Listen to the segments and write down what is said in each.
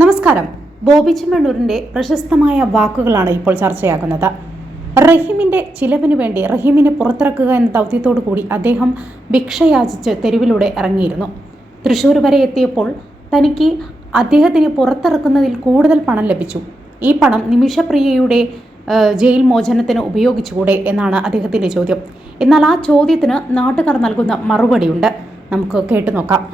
നമസ്കാരം. ബോബി ചെമ്മണ്ണൂരിന്റെ പ്രശസ്തമായ വാക്കുകളാണ് ഇപ്പോൾ ചർച്ചയാകുന്നത്. റഹീമിന്റെ ചിലവിന് വേണ്ടി റഹീമിനെ പുറത്തിറക്കുക എന്ന ദൗത്യത്തോടു കൂടി അദ്ദേഹം ഭിക്ഷയാചിച്ച് തെരുവിലൂടെ ഇറങ്ങിയിരുന്നു. തൃശൂർ വരെ എത്തിയപ്പോൾ തനിക്ക് അദ്ദേഹത്തിനെ പുറത്തിറക്കുന്നതിൽ കൂടുതൽ പണം ലഭിച്ചു. ഈ പണം നിമിഷപ്രിയയുടെ ജയിൽ മോചനത്തിന് ഉപയോഗിച്ചുകൂടെ എന്നാണ് അദ്ദേഹത്തിന്റെ ചോദ്യം. എന്നാൽ ആ ചോദ്യത്തിന് നാട്ടുകാർ നൽകുന്ന മറുപടിയുണ്ട്. നമുക്ക് കേട്ടു നോക്കാം.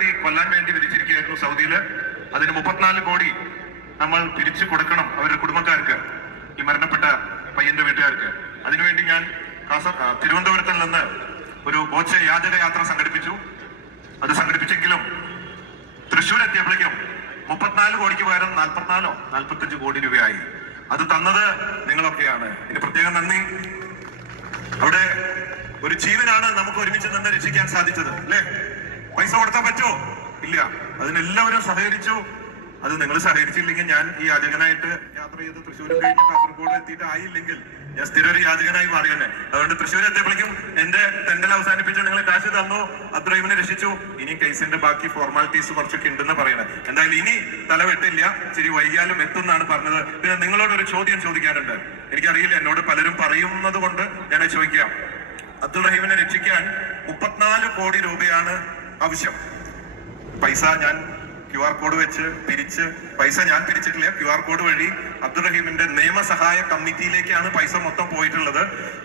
തലവെട്ടി കൊല്ലാൻ വേണ്ടി വിധിച്ചിരിക്കുകയായിരുന്നു സൗദിയിൽ. അതിന് മുപ്പത്തിനാല് കോടി നമ്മൾ തിരിച്ചു കൊടുക്കണം അവരുടെ കുടുംബക്കാർക്ക് ഈ മരണപ്പെട്ട പയ്യന്റെ വീട്ടുകാർക്ക്. അതിനുവേണ്ടി ഞാൻ കാസർ തിരുവനന്തപുരത്തിൽ നിന്ന് ഒരു ബോച്ച യാചക യാത്ര സംഘടിപ്പിച്ചു. അത് സംഘടിപ്പിച്ചെങ്കിലും തൃശ്ശൂർ എത്തിയപ്പോഴേക്കും മുപ്പത്തിനാല് കോടിക്ക് പകരം നാൽപ്പത്തിനാലോ നാൽപ്പത്തഞ്ച് കോടി രൂപയായി. അത് തന്നത് നിങ്ങളൊക്കെയാണ്. ഇതിന് പ്രത്യേകം നന്ദി. അവിടെ ഒരു ജീവനാണ് നമുക്ക് ഒരുമിച്ച് നിന്ന് രക്ഷിക്കാൻ സാധിച്ചത് അല്ലേ? പൈസ കൊടുത്താൽ പറ്റോ? ഇല്ല. അതിനെല്ലാവരും സഹകരിച്ചു. അത് നിങ്ങൾ സഹകരിച്ചില്ലെങ്കിൽ ഞാൻ ഈ യാചകനായിട്ട് യാത്ര ചെയ്ത് തൃശ്ശൂർ കഴിഞ്ഞ് കാസർഗോഡ് എത്തിയിട്ട് ആയില്ലെങ്കിൽ ഞാൻ സ്ഥിര ഒരു യാചകനായി മാറിയല്ലേ അതുകൊണ്ട് തൃശ്ശൂർ എത്തിയപ്പോഴേക്കും എന്റെ ടെൻഡൽ അവസാനിപ്പിച്ചു. നിങ്ങൾ കാശ് തന്നു. അബ്ദുറഹിമിനെ രക്ഷിച്ചു. ഇനി കേസിന്റെ ബാക്കി ഫോർമാലിറ്റീസ് കുറച്ചൊക്കെ ഉണ്ടെന്ന് പറയണത് എന്തായാലും ഇനി തലവെട്ടില്ല ഇച്ചിരി വൈകിയാലും എത്തുന്നാണ് പറഞ്ഞത്. പിന്നെ നിങ്ങളോട് ഒരു ചോദ്യം ചോദിക്കാനുണ്ട്. എനിക്കറിയില്ല. എന്നോട് പലരും പറയുന്നത് കൊണ്ട് ഞാൻ ചോദിക്കാം. അബ്ദുൾ റഹീമിനെ രക്ഷിക്കാൻ മുപ്പത്തിനാല് കോടി രൂപയാണ് ആവശ്യം. പൈസ ഞാൻ ക്യു ആർ കോഡ് വെച്ച് തിരിച്ച് പൈസ ഞാൻ പിരിച്ചിട്ടില്ല. ക്യു ആർ കോഡ് വഴി അബ്ദുറഹീമിന്റെ നിയമസഹായ കമ്മിറ്റിയിലേക്കാണ് പൈസ മൊത്തം പോയിട്ടുള്ളത്.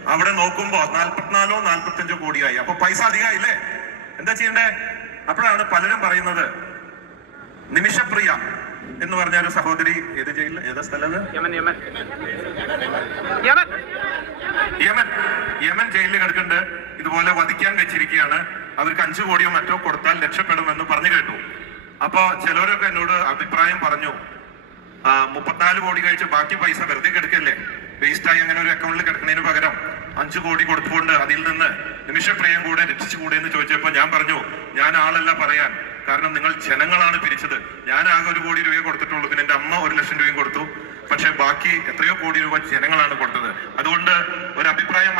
അവിടെ നോക്കുമ്പോൾ നാൽപ്പത്തിനാലോ നാൽപ്പത്തഞ്ചോ കോടിയായി. അപ്പൊ പൈസ അധികമായില്ലേ എന്താ ചെയ്യണ്ടേ? അപ്പോഴാണ് പലരും പറയുന്നത് നിമിഷപ്രിയ എന്ന് പറഞ്ഞ ഒരു സഹോദരി ഏത് ജയിലിൽ ഏതാ സ്ഥലത് Yemen Yemen. Yemen. Yemen. Yemen ജയിലിൽ കിടക്കുന്നുണ്ട്. ഇതുപോലെ വധിക്കാൻ വെച്ചിരിക്കുകയാണ്. അവർക്ക് അഞ്ചു കോടിയോ മറ്റോ കൊടുത്താൽ രക്ഷപ്പെടുമെന്ന് പറഞ്ഞു കേട്ടു. അപ്പൊ ചിലരൊക്കെ എന്നോട് അഭിപ്രായം പറഞ്ഞു മുപ്പത്തിനാല് കോടി കഴിച്ച് ബാക്കി പൈസ വെറുതെ കിടക്കല്ലേ? വേസ്റ്റായി അങ്ങനെ ഒരു അക്കൗണ്ടിൽ കിടക്കുന്നതിന് പകരം അഞ്ചു കോടി കൊടുത്തുകൊണ്ട് അതിൽ നിന്ന് നിമിഷപ്രിയം കൂടെ രക്ഷിച്ചുകൂടെ എന്ന് ചോദിച്ചപ്പോ ഞാൻ പറഞ്ഞു ഞാൻ ആളല്ല പറയാൻ. കാരണം നിങ്ങൾ ജനങ്ങളാണ് പിരിച്ചത്. ഞാൻ ആകെ ഒരു കോടി രൂപയെ കൊടുത്തിട്ടുള്ളൂ. പിന്നെ എന്റെ അമ്മ ഒരു ലക്ഷം രൂപയും കൊടുത്തു. പക്ഷെ ബാക്കി എത്രയോ കോടി രൂപ ജനങ്ങളാണ് കൊടുത്തത്. അതുകൊണ്ട്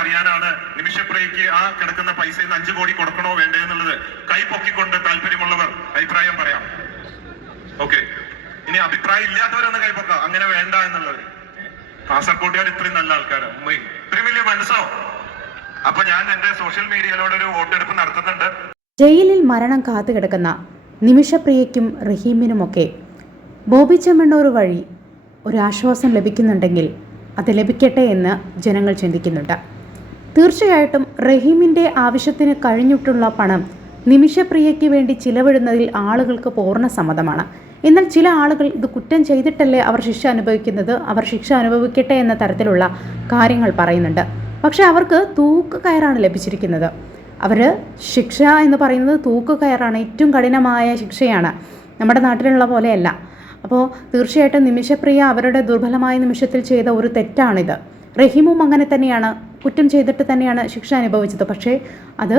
അറിയാനാണ് നിമിഷപ്രിയക്ക് ആ കിടക്കുന്ന പൈസയിൽ നിന്ന് അഞ്ചു കോടി കൊടുക്കണോ വേണ്ടേ എന്നുള്ളത് കൈ പൊക്കിക്കൊണ്ട് താല്പര്യമുള്ളവർ അഭിപ്രായം പറയാം. ഓക്കെ ഇനി അഭിപ്രായം ഇല്ലാത്തവരൊന്ന് കൈപ്പൊക്കാം അങ്ങനെ വേണ്ട എന്നുള്ളത്. കാസർകോട്ടുകാർ ഇത്രയും നല്ല ആൾക്കാരാണ് ഉമ്മയും ഇത്രയും വലിയ മനസ്സോ? അപ്പൊ ഞാൻ എന്റെ സോഷ്യൽ മീഡിയയിലൂടെ ഒരു വോട്ടെടുപ്പ് നടത്തുന്നുണ്ട്. ജയിലിൽ മരണം കാത്തുകിടക്കുന്ന നിമിഷപ്രിയയ്ക്കും റഹീമിനുമൊക്കെ ബോബി ചെമ്മണ്ണൂർ വഴി ഒരു ആശ്വാസം ലഭിക്കുന്നുണ്ടെങ്കിൽ അത് ലഭിക്കട്ടെ എന്ന് ജനങ്ങൾ ചിന്തിക്കുന്നുണ്ട്. തീർച്ചയായിട്ടും റഹീമിന്റെ ആവശ്യത്തിന് കഴിഞ്ഞിട്ടുള്ള പണം നിമിഷപ്രിയയ്ക്ക് വേണ്ടി ചിലവിടുന്നതിൽ ആളുകൾക്ക് പൂർണ സമ്മതമാണ്. എന്നാൽ ചില ആളുകൾ ഇത് കുറ്റം ചെയ്തിട്ടല്ലേ അവർ ശിക്ഷ അനുഭവിക്കുന്നത്? അവർ ശിക്ഷ അനുഭവിക്കട്ടെ എന്ന തരത്തിലുള്ള കാര്യങ്ങൾ പറയുന്നുണ്ട്. പക്ഷേ അവർക്ക് തൂക്കുകയറാണ് ലഭിച്ചിരിക്കുന്നത്. അവർ ശിക്ഷ എന്ന് പറയുന്നത് തൂക്കുകയറാണ് ഏറ്റവും കഠിനമായ ശിക്ഷയാണ്. നമ്മുടെ നാട്ടിലുള്ള പോലെയല്ല. അപ്പോൾ തീർച്ചയായിട്ടും നിമിഷപ്രിയ അവരുടെ ദുർബലമായ നിമിഷത്തിൽ ചെയ്ത ഒരു തെറ്റാണിത്. റഹീമും അങ്ങനെ തന്നെയാണ്. കുറ്റം ചെയ്തിട്ട് തന്നെയാണ് ശിക്ഷ അനുഭവിച്ചത്. പക്ഷേ അത്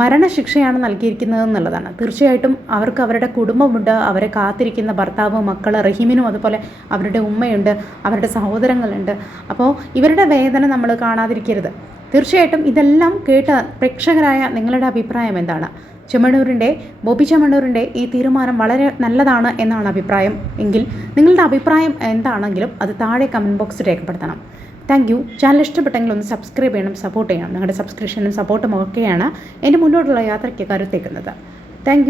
മരണശിക്ഷയാണ് നൽകിയിരിക്കുന്നത് എന്നുള്ളതാണ് തീർച്ചയായിട്ടും അവർക്ക് അവരുടെ കുടുംബമുണ്ട്. അവരെ കാത്തിരിക്കുന്ന ഭർത്താവ് മക്കൾ റഹീമിനും അതുപോലെ അവരുടെ ഉമ്മയുണ്ട്. അവരുടെ സഹോദരങ്ങളുണ്ട്. അപ്പോൾ ഇവരുടെ വേദന നമ്മൾ കാണാതിരിക്കരുത്. തീർച്ചയായിട്ടും ഇതെല്ലാം കേട്ട പ്രേക്ഷകരായ നിങ്ങളുടെ അഭിപ്രായം എന്താണ്? ചെമ്മണ്ണൂരിന്റെ ബോബി ചെമ്മണ്ണൂരിന്റെ ഈ തീരുമാനം വളരെ നല്ലതാണ് എന്നാണ് അഭിപ്രായം. എങ്കിൽ നിങ്ങളുടെ അഭിപ്രായം എന്താണെങ്കിലും അത് താഴെ കമന്റ് ബോക്സിൽ രേഖപ്പെടുത്തണം. താങ്ക് യു ചാനൽ ഇഷ്ടപ്പെട്ടെങ്കിൽ ഒന്ന് സബ്സ്ക്രൈബ് ചെയ്യണം സപ്പോർട്ട് ചെയ്യണം. നിങ്ങളുടെ സബ്സ്ക്രിപ്ഷനും സപ്പോർട്ടും ഒക്കെയാണ് എന്റെ മുന്നോട്ടുള്ള യാത്രയ്ക്ക് കരുത്തേക്കുന്നത്. താങ്ക്